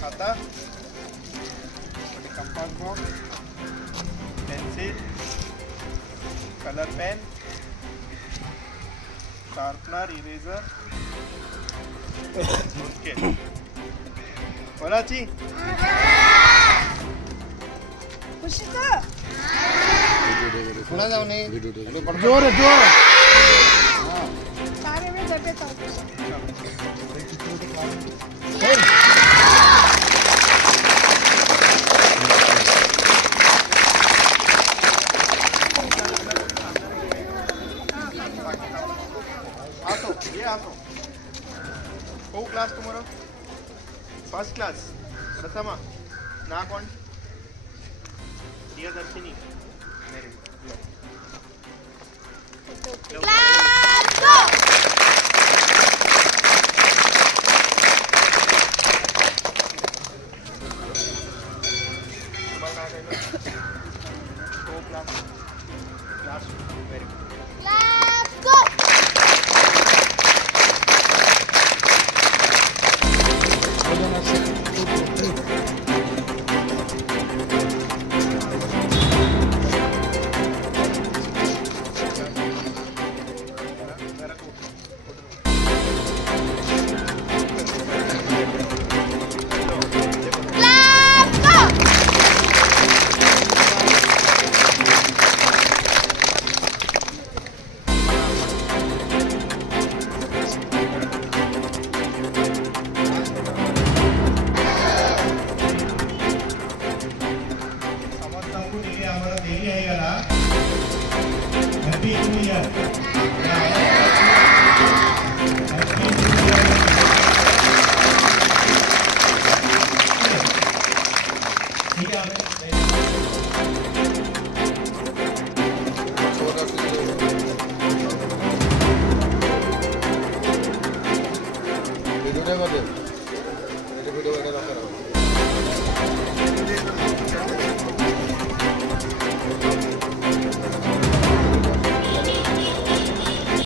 खाता, compass box, pencil, colour pen, sharpener, eraser, okay बोलाची पुन्हा जाऊ नये जोर जोर आसो ये आसो को क्लास तुम्हारा फर्स्ट क्लास प्रथमा ना कौन Priyadarshini class very good Happy New Year. ठीक है